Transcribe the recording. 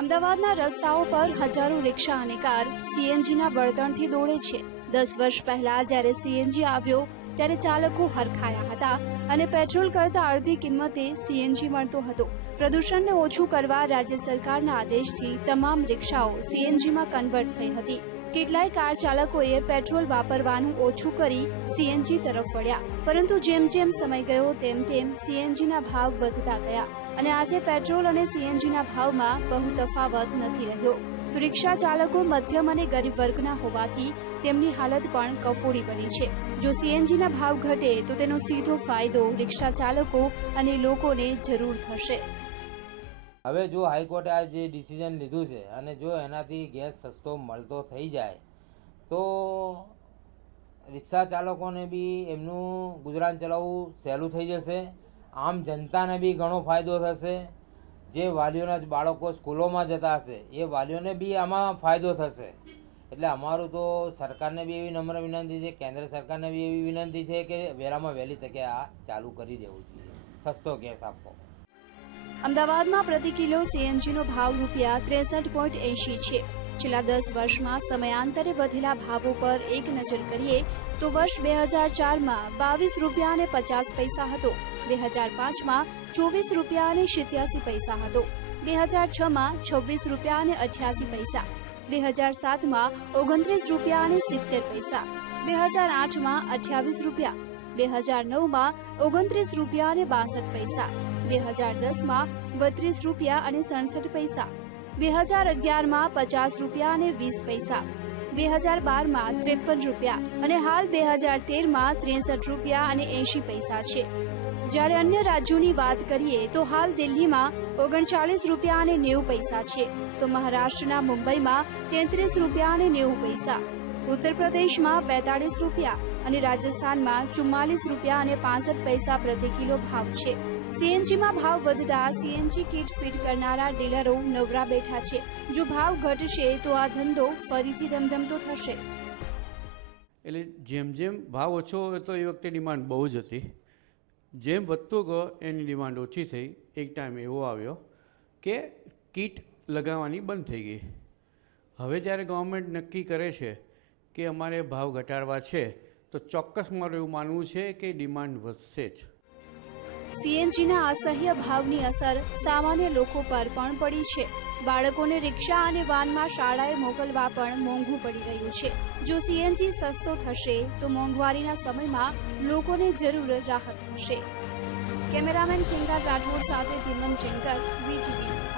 અમદાવાદના રસ્તાઓ પર હજારો રિક્ષા અને કાર સીએનજીના બળતણથી દોડે છે. દસ વર્ષ પહેલા જ્યારે સીએનજી આવ્યો, ત્યારે ચાલકો હરખાયા હતા અને પેટ્રોલ કરતા અડધી કિંમતે સીએનજી મળતો હતો. પ્રદૂષણને ઓછું કરવા રાજ્ય સરકારના આદેશથી તમામ રિક્ષાઓ સીએનજીમાં કન્વર્ટ થઈ હતી. કેટલાય કાર ચાલકોએ પેટ્રોલ વાપરવાનું ઓછું કરી સીએનજી તરફ વળ્યા. પરંતુ જેમ જેમ સમય ગયો, તેમ તેમ સીએનજીના ભાવ વધતા ગયા. અને આજે પેટ્રોલ અને સીએનજીના ભાવમાં બહુ તફાવત નથી રહ્યો. તો રિક્ષા ચાલકો, મધ્યમ અને ગરીબ વર્ગના હોવાથી તેમની હાલત પણ કફોડી બની છે. જો સીએનજીના ભાવ ઘટે, તો તેનો સીધો ફાયદો રિક્ષા ચાલકો અને લોકોને જરૂર થશે. હવે જો હાઈકોર્ટે આ જે ડિસિઝન લીધું છે અને જો એનાથી ગેસ સસ્તો મળતો થઈ જાય, તો રિક્ષા ચાલકોને બી એમનું ગુજરાન ચલાવવું સહેલું થઈ જશે. આમ જનતાને બી ઘણો ફાયદો થશે. જે વાલીઓના બાળકો સ્કૂલોમાં જતા હશે, એ વાલીઓને બી આમાં ફાયદો થશે. એટલે અમારું તો સરકારને બી એવી નમ્ર વિનંતી છે, કેન્દ્ર સરકારને બી એવી વિનંતી છે કે વહેલામાં વહેલી તકે આ ચાલુ કરી દેવું જોઈએ. સસ્તો ગેસ આપવો અમદાવાદમાં પ્રતિ કિલો સીએનજીનો ભાવ રૂપિયા ત્રેસઠ પોઈન્ટ એંશી છે. છેલ્લા દસ વર્ષમાં સમયાંતરે વધેલા ભાવો પર એક નજર કરીએ તો વર્ષ બે હજાર ચારમાં બાવીસ રૂપિયા અને પચાસ પૈસા હતો. બે હજાર પાંચમાં ચોવીસ રૂપિયા અને સિત્યાસી પૈસા હતો. બે હજાર છમાં છવ્વીસ રૂપિયા અને અઠ્યાસી પૈસા. બે હજાર સાતમાં ઓગણત્રીસ રૂપિયા અને સિત્તેર પૈસા. બે હજાર આઠમાં અઠ્યાવીસ રૂપિયા. બે હજાર નવમાં ઓગણત્રીસ રૂપિયા અને બાસઠ પૈસા. બે હજાર દસમાં બત્રીસ રૂપિયા અને સડસઠ પૈસા. બે હજાર અગિયારમાં પચાસ રૂપિયા અને વીસ પૈસા. બે હજાર બારમાં ત્રેપન રૂપિયા અને હાલ બે હજાર તેરમાં ત્રેસઠ રૂપિયા અને એંશી પૈસા છે. જ્યારે અન્ય રાજ્યોની વાત કરીએ તો હાલ દિલ્હીમાં ઓગણચાલીસ રૂપિયા અને નેવું પૈસા છે. તો મહારાષ્ટ્રના મુંબઈમાં તેત્રીસ રૂપિયા અને નેવું પૈસા. ઉત્તર પ્રદેશમાં બેતાળીસ રૂપિયા અને રાજસ્થાનમાં ચુમ્માલીસ રૂપિયા અને પાસઠ પૈસા પ્રતિ કિલો ભાવ છે. સીએનજીમાં ભાવ વધતા સીએનજી કિટ ફિટ કરનારા ડીલરો નવરા બેઠા છે. જો ભાવ ઘટશે તો આ ધંધો ફરીથી ધમધમતો થશે. એટલે જેમ જેમ ભાવ ઓછો હતો એ વખતે ડિમાન્ડ બહુ જ હતી. જેમ વધતો ગયો એની ડિમાન્ડ ઓછી થઈ. એક ટાઈમ એવો આવ્યો કે કીટ લગાવવાની બંધ થઈ ગઈ. હવે જ્યારે ગવર્મેન્ટ નક્કી કરે છે કે અમારે ભાવ ઘટાડવા છે, તો ચોક્કસ મારું એવું માનવું છે કે ડિમાન્ડ વધશે જ. સીએનજીના અસહ્ય ભાવની અસર સામાન્ય લોકો પર પણ પડી છે. બાળકોને રિક્ષા અને વાનમાં શાળાએ મોકલવા પણ મોંઘું પડી રહ્યું છે. જો સીએનજી સસ્તો થશે, તો મોંઘવારીના સમયમાં લોકોને જરૂર રાહત થશે. કેમેરામેન કિંગા રાઠોડ સાથે ધીમન ચિંકર વીટીવી